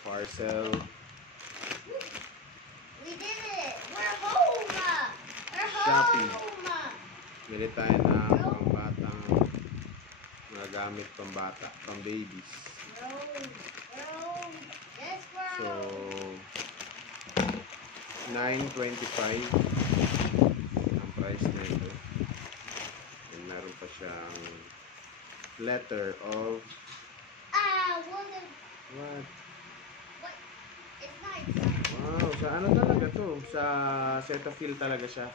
Parcel. We did it! We're home! We're Shopee. home! Bili tayo ng pambatang mga gamit pambata, pang babies. We're home! Yes, we're So, home! $9.25 ang price nito. And meron pa siyang letter of what? It's nice. Wow, sa ano talaga to? Sa Cetaphil talaga siya.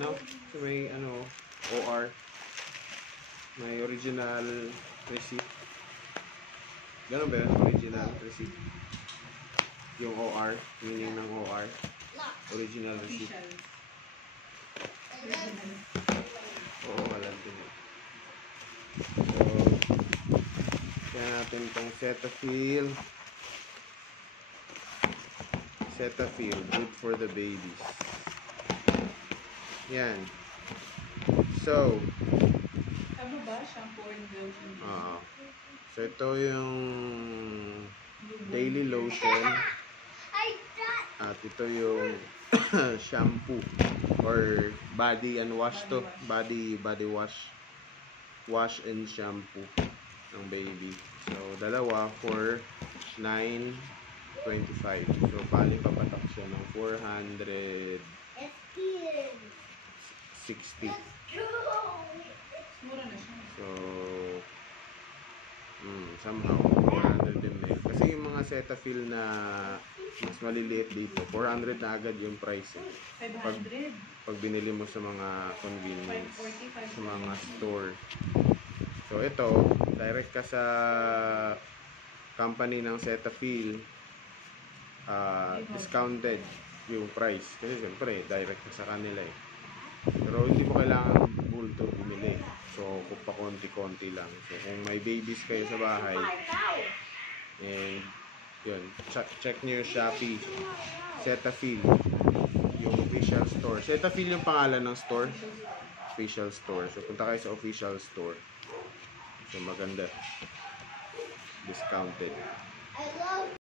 No? So may ano, OR. May original receipt. Ganun ba yun? Original receipt. Yung OR, meaning ng OR. Original receipt. Oo, alam din. So, kaya natin itong Cetaphil. Cetaphil, good for the babies. Yan. So, Ano ba? Shampoo and lotion? so ito yung daily lotion. At ito yung shampoo or body and wash to. Body wash. Wash and shampoo ng baby. So, dalawa for $9.25. So, bali papatak siya ng $460. Mura na siya. So, somehow, 400 ml. Kasi yung mga Cetaphil na mas maliliit dito, 400 na agad yung price. 500. Pag binili mo sa mga convenience, 540, sa mga store. So, ito, direct ka sa company ng Cetaphil, discounted yung price. Kasi siyempre, direct ka sa kanila eh. Pero hindi mo kailangan bulto bumili. So, pa konti-konti lang. So, kung may babies kayo sa bahay, and yun, check nyo yung Shopee, Cetaphil, yung official store. Cetaphil yung pangalan ng store. Official store. So, punta kayo sa official store. So, maganda. Discounted.